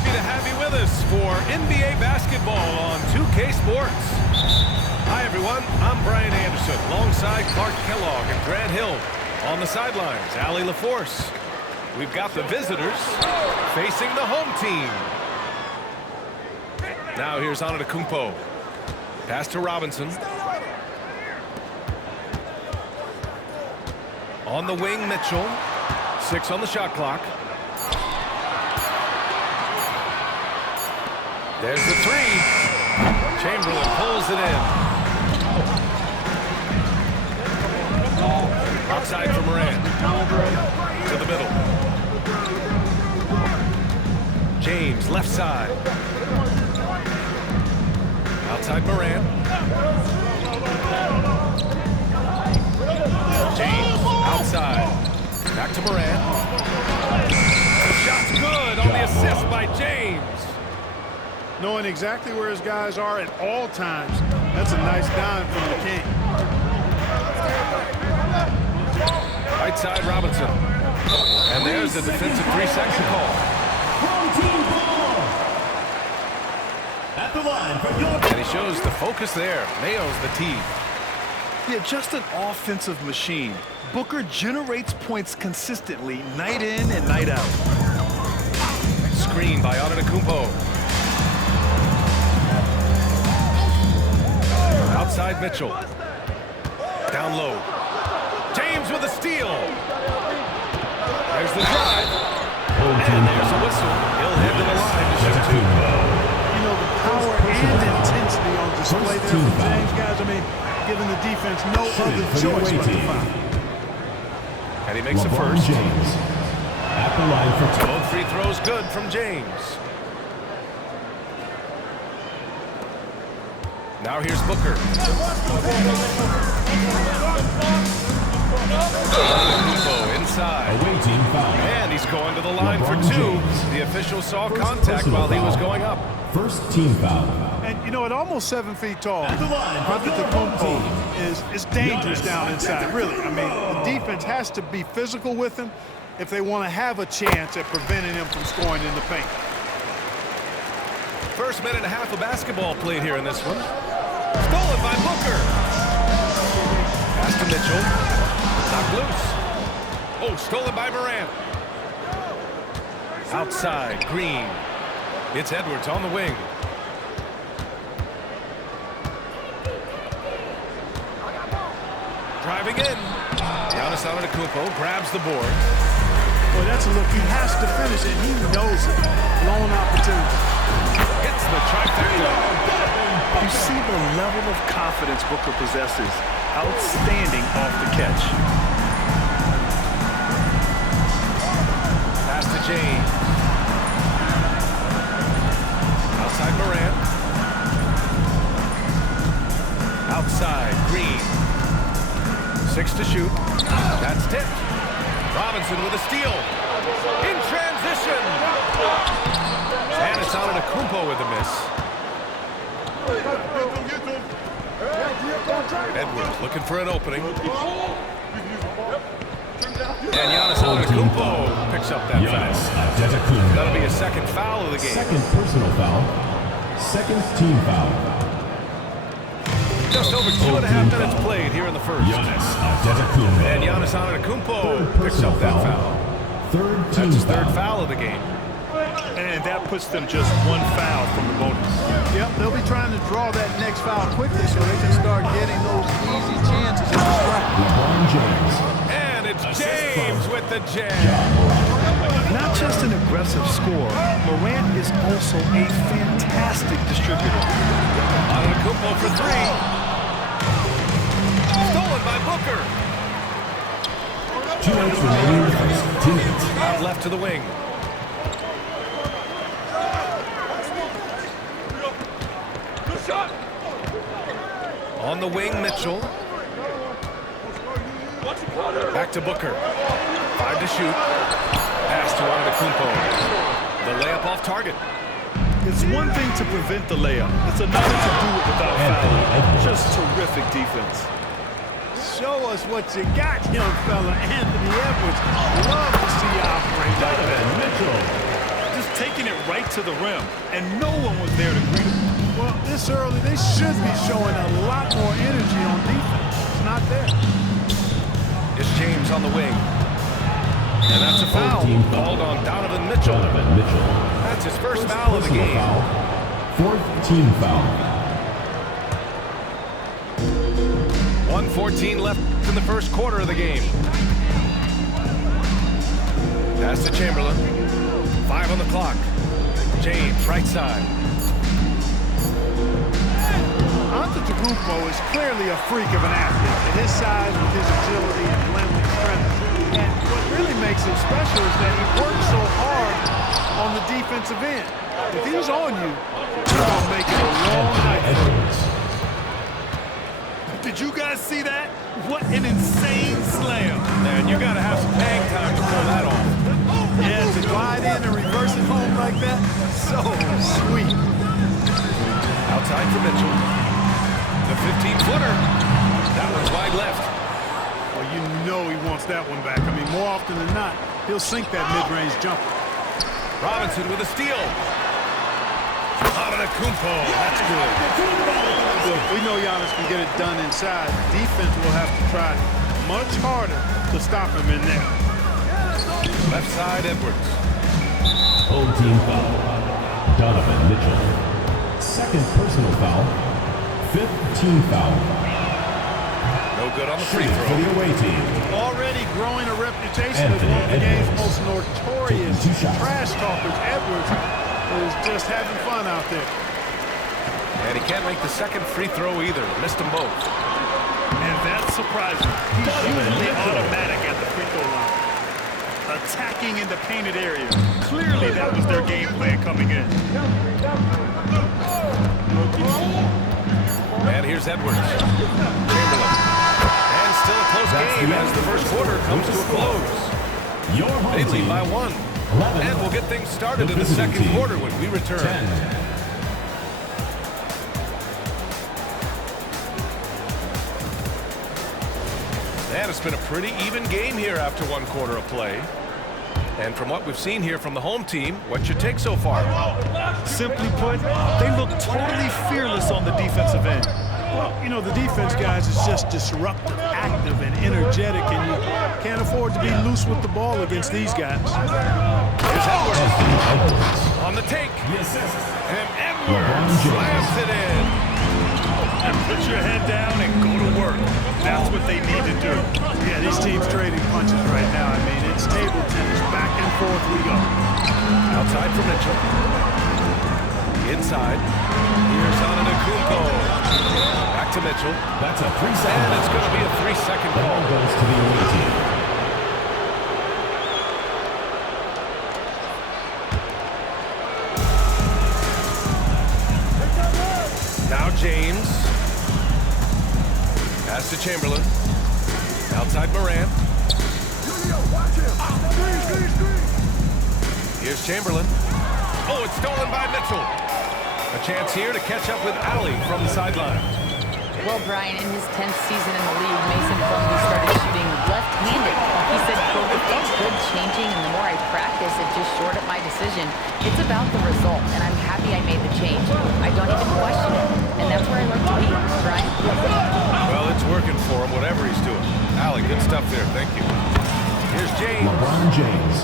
Happy to have you with us for NBA basketball on 2K Sports. Hi, everyone. I'm Brian Anderson, alongside Clark Kellogg and Grant Hill. On the sidelines, Allie LaForce. We've got the visitors facing the home team. Now here's Antetokounmpo. Pass to Robinson. On the wing, Mitchell. 6 on the shot clock. There's the 3. Chamberlain pulls it in. Outside for Morant. To the middle. James, left side. Outside Morant. James, outside. Back to Morant. The shot's good on the assist by James. Knowing exactly where his guys are at all times. That's a nice dime from the king. Right side, Robinson. And there's a defensive 3-second call. At the line for your... And he shows the focus there. Nails the tee. Yeah, just an offensive machine. Booker generates points consistently, night in and night out. Screen by Antetokounmpo. Outside Mitchell. Down low. James with a steal. There's the drive. And there's a whistle. He'll head to the line to shoot 2. You know, the power and intensity on display there from James, guys. I mean, giving the defense no other choice but to foul. And he makes a first. James at the line for 2. Both free throws good from James. Now here's Booker. Inside. Away team foul. And he's going to the line for 2. James. The official saw contact while he was going up. First team foul. And, you know, at almost 7 feet tall, At the line for the Antetokounmpo is dangerous down inside, really. I mean, the defense has to be physical with him if they want to have a chance at preventing him from scoring in the paint. First minute and a half of basketball played here in this one. Stolen by Booker. Pass to Mitchell. Knocked loose. Oh, stolen by Morant. Outside, Green. It's Edwards on the wing. Driving in. Giannis Antetokounmpo grabs the board. Boy, that's a look. He has to finish it. He knows it. Blown opportunity. Hits the trifecta. You see the level of confidence Booker possesses. Outstanding off the catch. Pass to James. Outside Morant. Outside Green. 6 to shoot. That's tipped. Robinson with a steal. In transition. And it's Antetokounmpo with a miss. Edwards looking for an opening. And Giannis Antetokounmpo picks up that foul. That'll be a second foul of the game. Second personal foul. Second team foul. Just over 2.5 minutes played here in the first. And Giannis Antetokounmpo picks up that foul. Third team That's his third foul. foul of the game. And that puts them just 1 foul from the bonus. Yep, they'll be trying to draw that next foul quickly so they can start getting those easy chances at the strike. LeBron James. And it's James with the jam. Not just an aggressive scorer, Morant is also a fantastic distributor. Antetokounmpo for 3. Stolen by Booker. 2 minutes remaining in the first. Teammates. Out left to the wing. On the wing, Mitchell. Back to Booker. 5 to shoot. Pass to Antetokounmpo. The layup off target. It's one thing to prevent the layup. It's another to do it without fouling. Just terrific defense. Show us what you got, young fella. Anthony Edwards. Love to see you operate like that. Mitchell. Just taking it right to the rim, and no one was there to greet him. Well, this early, they should be showing a lot more energy on defense. It's not there. It's James on the wing. And that's a foul called on Donovan Mitchell. Donovan Mitchell. That's his first foul of the Personal game. foul. Fourth team foul. 1:14 left in the first quarter of the game. Pass to Chamberlain. 5 on the clock. James, right side. Antetokounmpo is clearly a freak of an athlete. At his size, with his agility and length and strength. And what really makes him special is that he works so hard on the defensive end. If he's on you, he's going to make it a long night for you. Did you guys see that? What an insane slam. Man, you got to have some hang time to pull that off. Yeah, to glide in and reverse it home like that, so sweet. Outside for Mitchell. The 15-footer. That one's wide left. Well, you know he wants that one back. I mean, more often than not, he'll sink that mid-range jumper. Robinson with a steal. Antetokounmpo, that's good. Look, we know Giannis can get it done inside. Defense will have to try much harder to stop him in there. Left side, Edwards. Home team foul. Donovan Mitchell. Second personal foul. Fifth team foul. No good on the free Shooting for throw. the away team. Already growing a reputation as Anthony one of the game's Edwards. most notorious Taking 2 shots. trash talkers. Edwards is just having fun out there. And he can't make the second free throw either. Missed them both. And that's surprising. He's usually automatic at the free throw line. Attacking in the painted area. Clearly that was their game plan coming in. And here's Edwards. Chamberlain. And still a close game as the first quarter comes to a close. Your home They team. lead by 1. 11. And we'll get things started The in the visiting second team. quarter when we return. 10. And it's been a pretty even game here after 1 quarter of play. And from what we've seen here from the home team, what's your take so far? Simply put, they look totally fearless on the defensive end. Well, you know, the defense, guys, is just disruptive, active, and energetic, and you can't afford to be loose with the ball against these guys. Here's Edwards Edwards. on the take. The assist. And LeBron Edwards James. slams it in. And put your head down and go to work. That's what they need to do. Yeah, these teams trading punches right now. I mean, it's table tennis. Back and forth we go. Outside for Mitchell. Inside. Here's Antetokounmpo. Back to Mitchell. That's a 3-second. And it's going to be a 3-second Ball call. goes to the away team. Now James. Pass to Chamberlain. Outside Morant. Here's Chamberlain. Oh, it's stolen by Mitchell. A chance here to catch up with Ali from the sideline. Well, Brian, in his 10th season in the league, Mason Plumlee started shooting left-handed. He said, quote, "It feels good changing, and the more I practice, it just shored up my decision. It's about the result, and I'm happy I made the change. I don't even question it, and that's where I like to be, Brian." Well, it's working for him, whatever he's doing. Ali, good stuff there. Thank you. Here's James. LeBron James.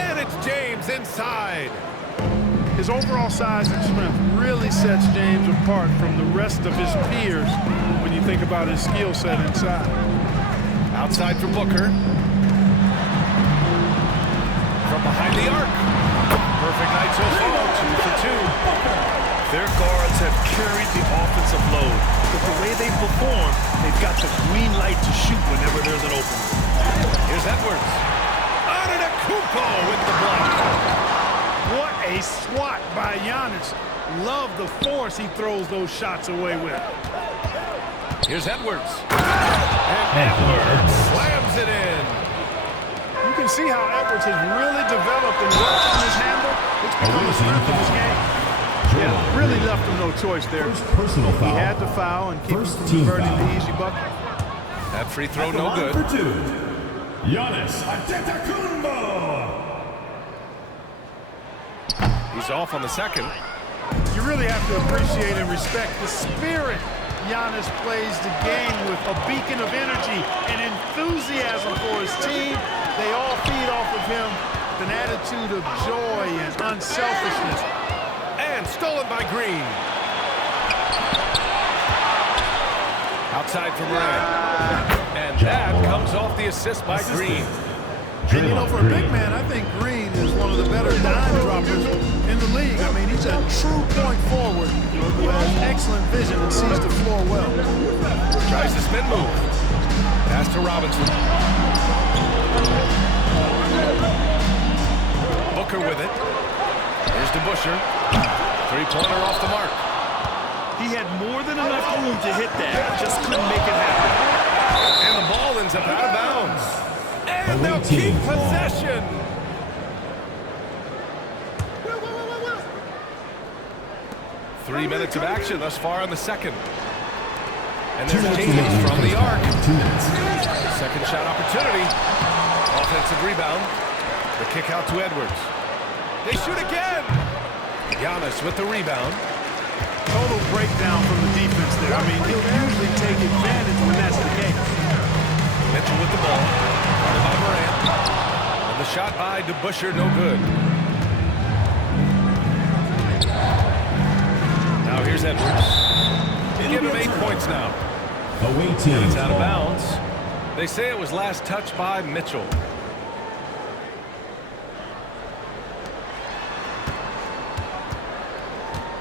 And it's James inside. His overall size and strength really sets James apart from the rest of his peers when you think about his skill set inside. Outside for Booker. From behind the arc. Perfect night so far, 2 for 2. Their guards have carried the offensive load. But the way they perform, they've got the green light to shoot whenever there's an opening. Here's Edwards. Antetokounmpo with the block. What a swat by Giannis. Love the force he throws those shots away with. Here's Edwards. And Edwards slams it in. You can see how Edwards has really developed and worked on his handle. It's become a strength of his game. Yeah, really left him no choice there. First personal He foul. had to foul and keep him First from team converting foul. the easy bucket. That free throw At the no line good. for 2. Giannis Antetokounmpo. He's off on the second. You really have to appreciate and respect the spirit Giannis plays the game with, a beacon of energy and enthusiasm for his team. They all feed off of him with an attitude of joy and unselfishness. And stolen by Green. Outside for Morant. And that comes off the assist by Green. And, you know, for a big man, I think Green is one of the better dime droppers in the league. I mean, he's a true point forward who has excellent vision and sees the floor well. Tries the spin move. Pass to Robinson. Booker with it. Here's DeBusschere. Three-pointer off the mark. He had more than enough room to hit that, just couldn't make it happen. And the ball ends up out of bounds. And they'll keep possession. Three minutes of action thus far in the second. And there's James from the arc. Second shot opportunity. Offensive rebound. The kick out to Edwards. They shoot again. Giannis with the rebound. Total breakdown from the defense there. I mean, he'll usually take advantage when that's the case. Mitchell with the ball. Guarded by Morant. And the shot by DeBusschere, no good. Now here's Edwards. Give him 8 points now. Away team. It's out of bounds. They say it was last touched by Mitchell.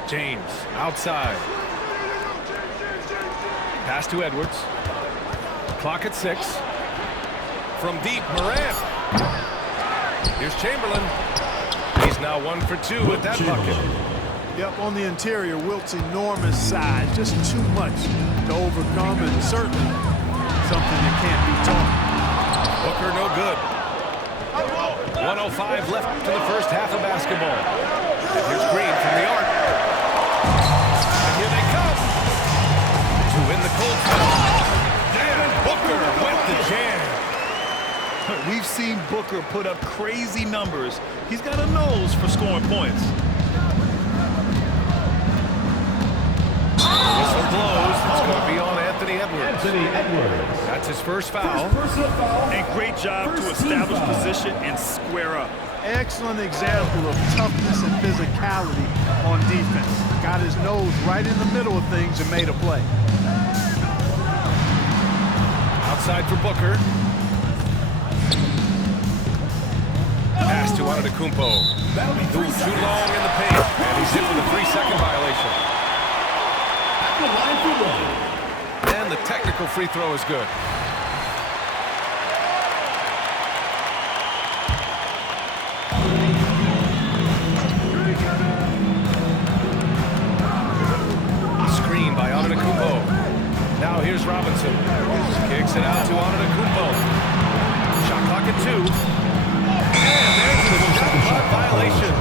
James outside. Pass to Edwards. Clock at 6. From deep, Morant. Here's Chamberlain. He's now 1 for 2 with that bucket. Yep, on the interior, Wilt's enormous size. Just too much to overcome, and certainly something that can't be taught. Booker no good. 1:05 left to the first half of basketball. Here's Green from the arc. And here they come to win the cold spell. And Booker with the jam. We've seen Booker put up crazy numbers. He's got a nose for scoring points. Whistle blows. It's going to be on Anthony Edwards. That's his first foul. And great job to establish position and square up. Excellent example of toughness and physicality on defense. Got his nose right in the middle of things and made a play. Outside for Booker. Pass to Antetokounmpo. Too long in the paint. And he's hit with a 3-second violation. And the technical free throw is good. Screen by Antetokounmpo. Now here's Robinson. Kicks it out to Antetokounmpo. Shot clock at 2. And there's the shot clock violation.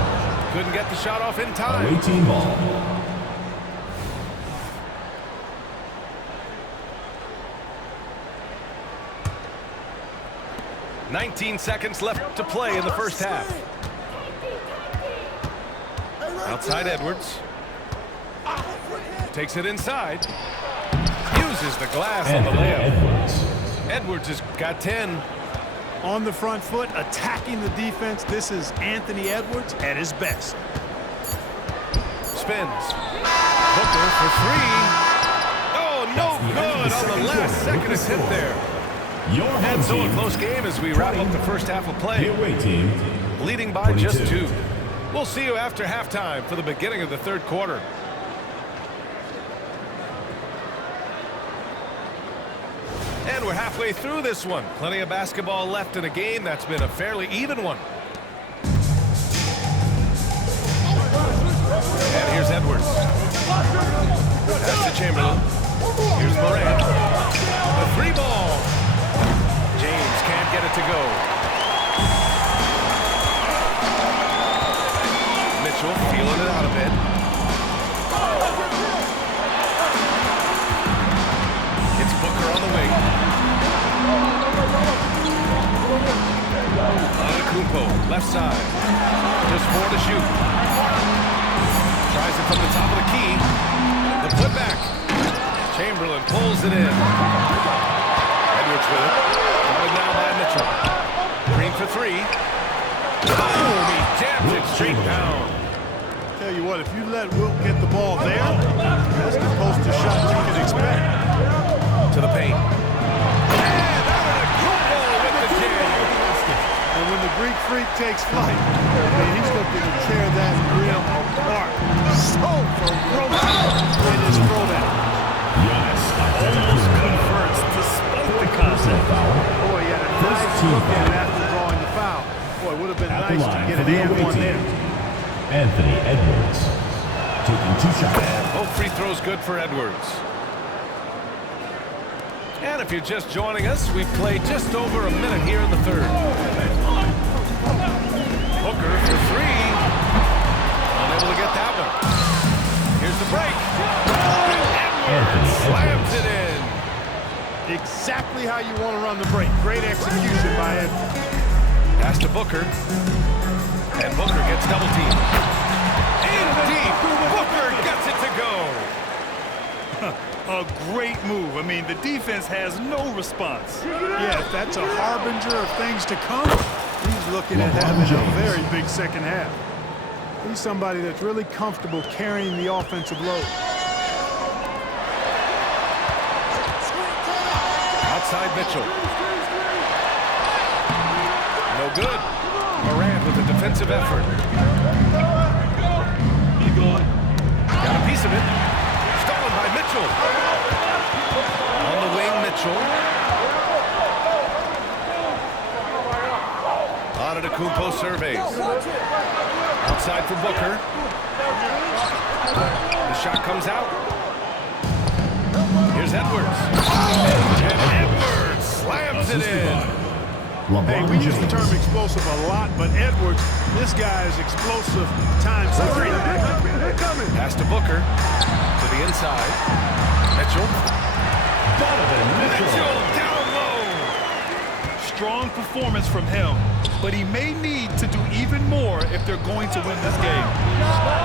Couldn't get the shot off in time. Away team ball. "19 seconds left to play in the first half. Outside Edwards. Takes it inside. Uses the glass on the layup. Edwards has got 10. On the front foot, attacking the defense. This is Anthony Edwards at his best. Spins. Booker for 3. Oh, no good on the last second attempt there. And so a close game as we wrap up the first half of play. The away team. Leading by just 2. We'll see you after halftime for the beginning of the third quarter. And we're halfway through this one. Plenty of basketball left in a game that's been a fairly even one. And here's Edwards. Pass to Chamberlain. Here's Morant. The 3 ball. James can't get it to go. Mitchell feeling it out a bit. It's Booker on the wing. Antetokounmpo, left side. Just 4 to shoot. it from the top of the key. The putback. Chamberlain pulls it in. Edwards with it. Guarded now by Mitchell. Green for three. Boom! He jams it straight down. Tell you what, if you let Wilt get the ball there, that's the poster shot you can expect. To the paint. And Antetokounmpo with the jam. And when the Greek Freak takes flight, man, he's looking to tear that rim apart. So ferocious in his throwdown. Giannis Almost converts despite the concept. Boy, he had a nice look at it after drawing the foul. Boy, it would have been at the nice to line get for an the and away one team. there. Anthony Edwards taking 2 shots. And both free throws good for Edwards. And if you're just joining us, we've played just over a minute here in the third. Booker for three. Unable to get that one. Here's the break. And Edwards slams it in. Exactly how you want to run the break. Great execution by Edwards. Pass to Booker. And Booker gets double teamed. In deep. Booker gets it to go. A great move. I mean, the defense has no response. Yeah, if that's a harbinger of things to come, he's looking at having a very big second half. He's somebody that's really comfortable carrying the offensive load. Outside Mitchell. No good. Morant with a defensive effort. Got a piece of it. Stolen by Mitchell. On the wing, Mitchell. Antetokounmpo surveys. Outside for Booker. The shot comes out. Here's Edwards. And Edwards slams it in. Hey, we use the term explosive a lot, but Edwards, this guy is explosive times 3. Pass to Booker. To the inside. Mitchell. Mitchell down low. Strong performance from him, but he may need to do even more if they're going to win this game.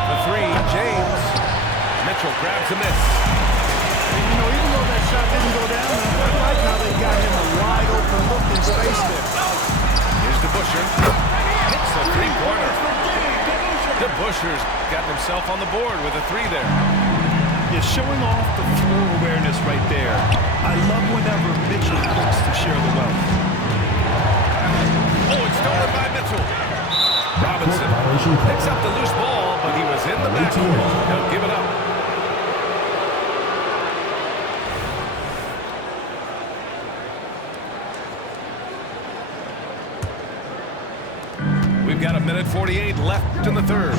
The three, James. Mitchell grabs a miss. And, you know, even though that shot didn't go down, I like how they got him a wide open look in space there. Here's DeBuscher. Hits the three-pointer. DeBuscher's gotten himself on the board with a three there. Yeah, showing off the floor awareness right there. I love whenever Mitchell looks to share the wealth. Oh, it's stolen by Mitchell. Robinson picks up the loose ball, but he was in the backcourt. He'll give it up. We've got 1:48 left in the third.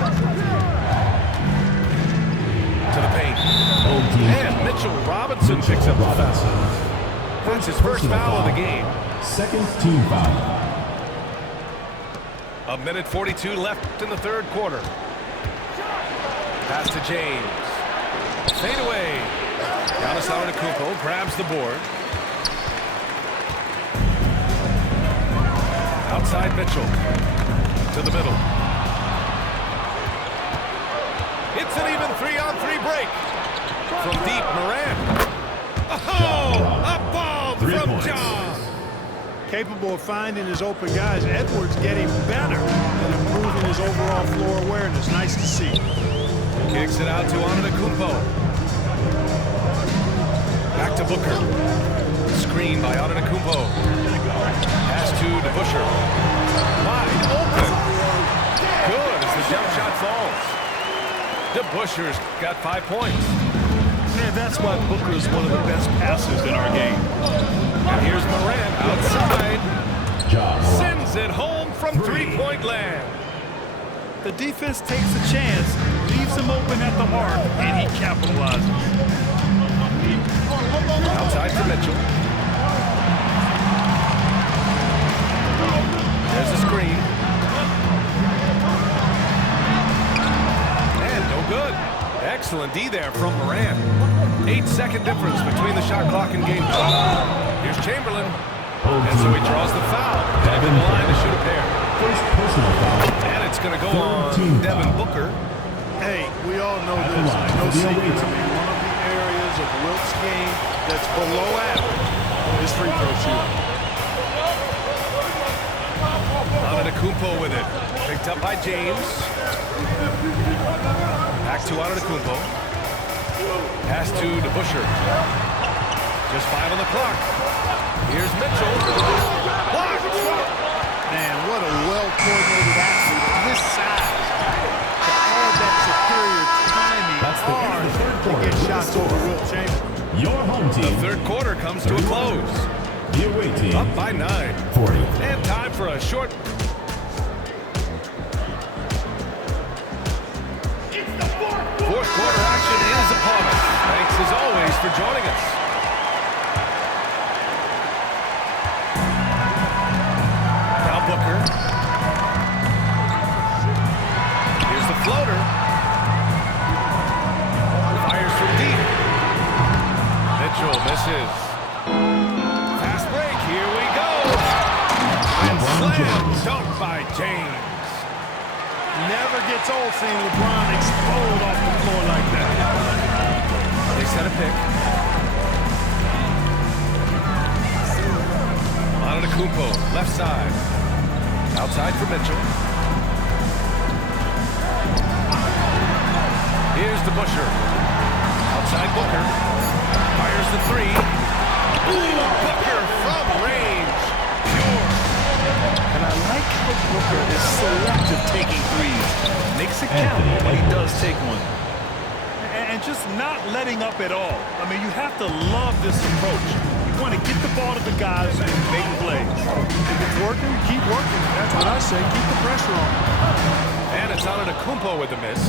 To the paint. And Mitchell Robinson picks up the foul. That's his first foul of the game. Second team foul. 1:42 left in the third quarter. Pass to James. Fade away. Giannis Antetokounmpo grabs the board. Outside Mitchell. To the middle. It's an even 3-on-3 break. From deep, Morant. Oh, a bomb from John. Capable of finding his open guys. Edwards getting better and improving his overall floor awareness. Nice to see. Kicks it out to Antetokounmpo. Back to Booker. Screen by Antetokounmpo. Pass to DeBuscher. Wide open. Good as the jump shot falls. DeBuscher's got 5 points. Man, that's why Booker is one of the best passers in our game. And here's Morant outside. Sends it home from three-point land. The defense takes a chance, leaves him open at the arc, and he capitalizes. Outside to Mitchell. There's a screen. And no good. Excellent D there from Morant. 8-second difference between the shot clock and game clock. Here's Chamberlain. And so he draws the foul. Back in the line to shoot a pair. First personal foul. And it's going to go on Devin Booker. Hey, we all know this. There's no secret. I mean, one of the areas of Wilt's game that's below average is free throw shooting. Antetokounmpo with it. Picked up by James. Back to Antetokounmpo. Pass to DeBusschere. Just 5 on the clock. Here's Mitchell. Blocked. Man, what a well-coordinated athlete. This size. To add that superior timing. That's the end of the third To quarter. get shots over Wilt Chamberlain. Your home The team. third quarter comes to a close. The away team. Up by 9. 40. And time for a short... Fourth quarter action is upon us. Thanks as always for joining us. Now Booker. Here's the floater. Fires from deep. Mitchell misses. Fast break. Here we go. And slam dunk by James. Never gets old seeing LeBron explode off the floor like that. They set a pick. Antetokounmpo, left side. Outside for Mitchell. Here's DeBusschere. Outside Booker. Fires the 3. Ooh, Booker from range. Pure. And I like how Booker is selective taking threes. Makes it count when he does take one. And just not letting up at all. I mean, you have to love this approach. You want to get the ball to the guys who can make plays. If it's working, keep working. That's what I say. Keep the pressure on. And it's Antetokounmpo with the miss.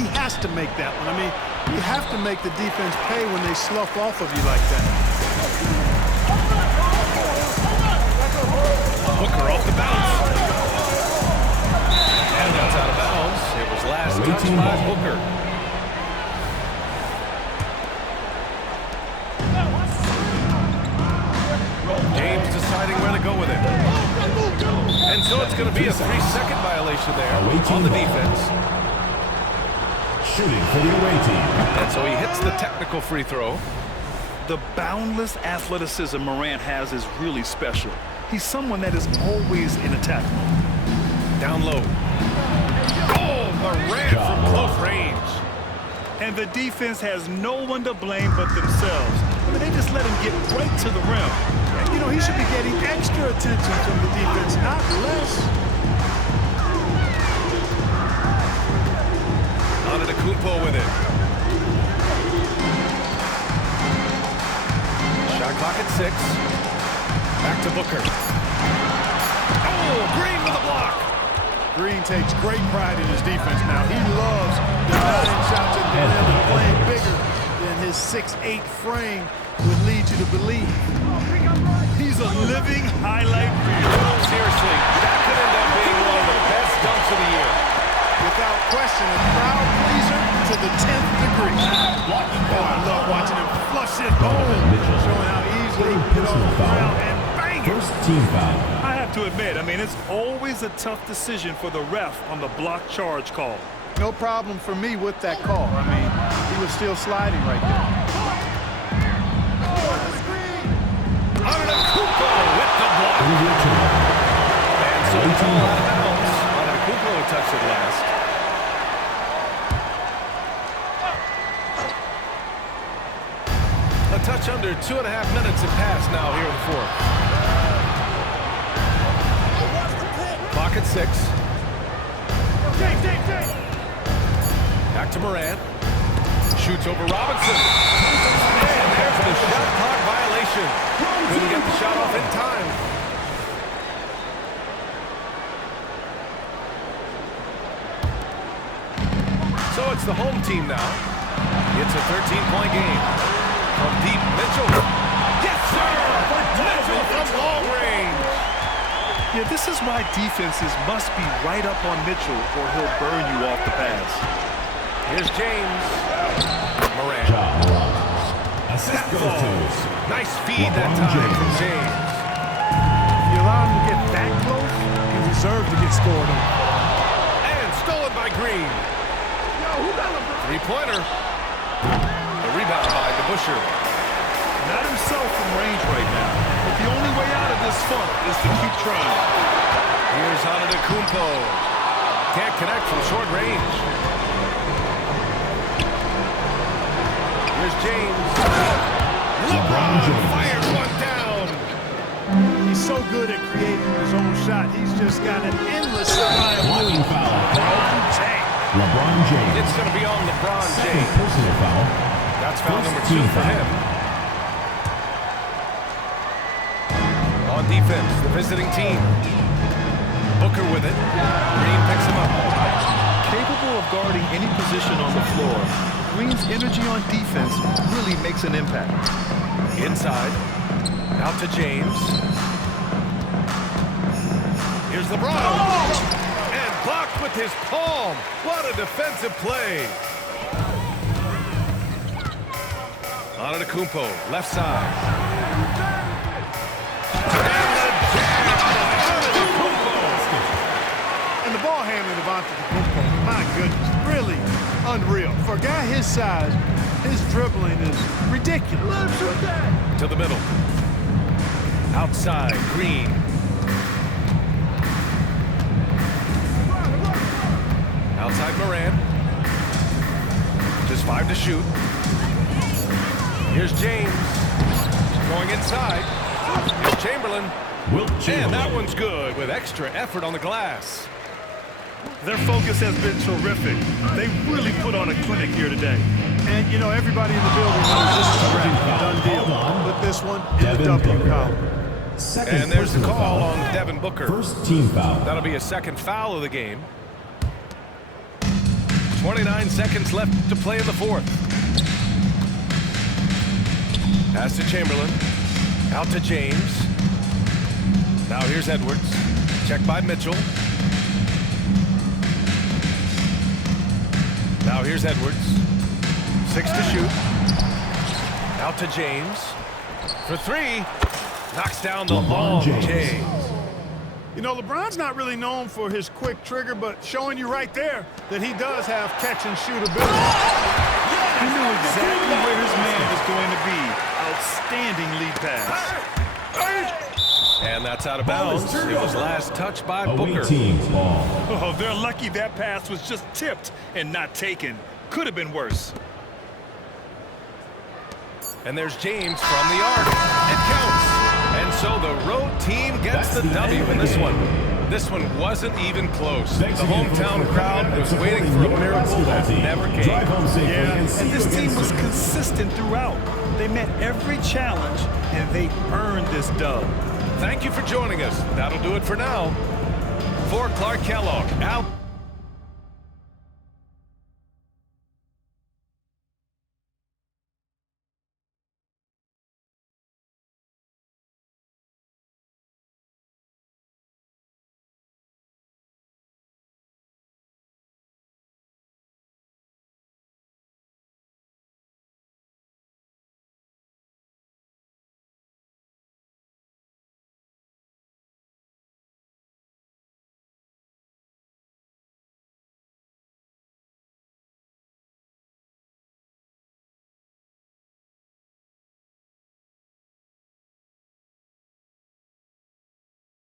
He has to make that one. I mean, you have to make the defense pay when they slough off of you like that. Booker off the bounce. And that's out of bounds. It was last touched by Booker. James deciding where to go with it. And so it's going to be a 3-second violation there on the defense. Shooting for the away team. And so he hits the technical free throw. The boundless athleticism Morant has is really special. He's someone that is always in attack mode. Down low. Oh, Morant from close range. And the defense has no one to blame but themselves. I mean, they just let him get right to the rim. You know, he should be getting extra attention from the defense, not less. Antetokounmpo with it. Shot clock at 6. Back to Booker. Oh, Green with a block. Green takes great pride in his defense now. He loves denying shots at the rim and playing bigger than his 6'8" frame would lead you to believe. He's a living highlight reel. Seriously, that could end up being one of the best dunks of the year. Without question, a crowd pleaser to the 10th degree. Oh, I love watching him flush it home, showing how easily he can get off the ground and bang it. First team foul. I have to admit, I mean, it's always a tough decision for the ref on the block charge call. No problem for me with that call. I mean, he was still sliding right there. Antetokounmpo with the block. And so it's all out of bounds. Antetokounmpo touched it last. A touch under 2.5 minutes have passed now here in the fourth. Clock at 6. Back to Morant. Shoots over Robinson. And there's the shot clock violation. Couldn't get the shot off in time. So it's the home team now. It's a 13-point game. From deep, Mitchell. Yes, sir! Mitchell from long range. Yeah, this is why defenses must be right up on Mitchell or he'll burn you off the pass. Here's James. Morant. Assist goes to Nice feed that time from James. If you allow him to get that close, he deserves to get scored on. And stolen by Green. Three-pointer. The rebound by DeBusschere. Not himself from range right now, but the only way out of this funk is to keep trying. Here's Antetokounmpo. Can't connect from short range. Here's James. LeBron fires one down. He's so good at creating his own shot. He's just got an endless supply of Blocking foul. James. LeBron James. It's going to be on LeBron Second James. personal foul. That's foul First number team 2 for foul. him. On defense, the visiting team. Booker with it. Green picks him up. Capable of guarding any position on the floor, Green's energy on defense really makes an impact. Inside. Out to James. Here's LeBron. And blocked with his palm. What a defensive play. Antetokounmpo, left side. And the ball handling of Antetokounmpo, my goodness, really unreal. For a guy his size, his dribbling is ridiculous. To the middle. Outside, Green. Outside Moran. Just 5 to shoot. Here's James. Going inside. Here's Chamberlain. Wilt And Chamberlain. that one's good with extra effort on the glass. Their focus has been terrific. They really put on a clinic here today. And, you know, everybody in the building knows this is a wrap, done deal. Put this one in the Devin W Booker. column. Second And there's the personal call foul. on Devin Booker. First team foul. That'll be a second foul of the game. 29 seconds left to play in the fourth. Pass to Chamberlain. Out to James. Now here's Edwards. Check by Mitchell. Now here's Edwards. 6 to shoot. Out to James. For 3. Knocks down the LeBron long James. James. You know, LeBron's not really known for his quick trigger, but showing you right there that he does have catch-and-shoot ability. He knew exactly where his man was going to be. Outstanding lead pass. And that's out of bounds. It was last touched by Away Booker. team's ball. Oh, they're lucky that pass was just tipped and not taken. Could have been worse. And there's James from the arc. It counts. And so the road team gets That's the the W end of in the this game. one. This one wasn't even close. Thanks The again for hometown supporting crowd was supporting waiting for a your miracle basketball that team. never Drive came. home safely and see And you this again team was soon. consistent throughout. They met every challenge, and they earned this dub. Thank you for joining us. That'll do it for now. For Clark Kellogg, out.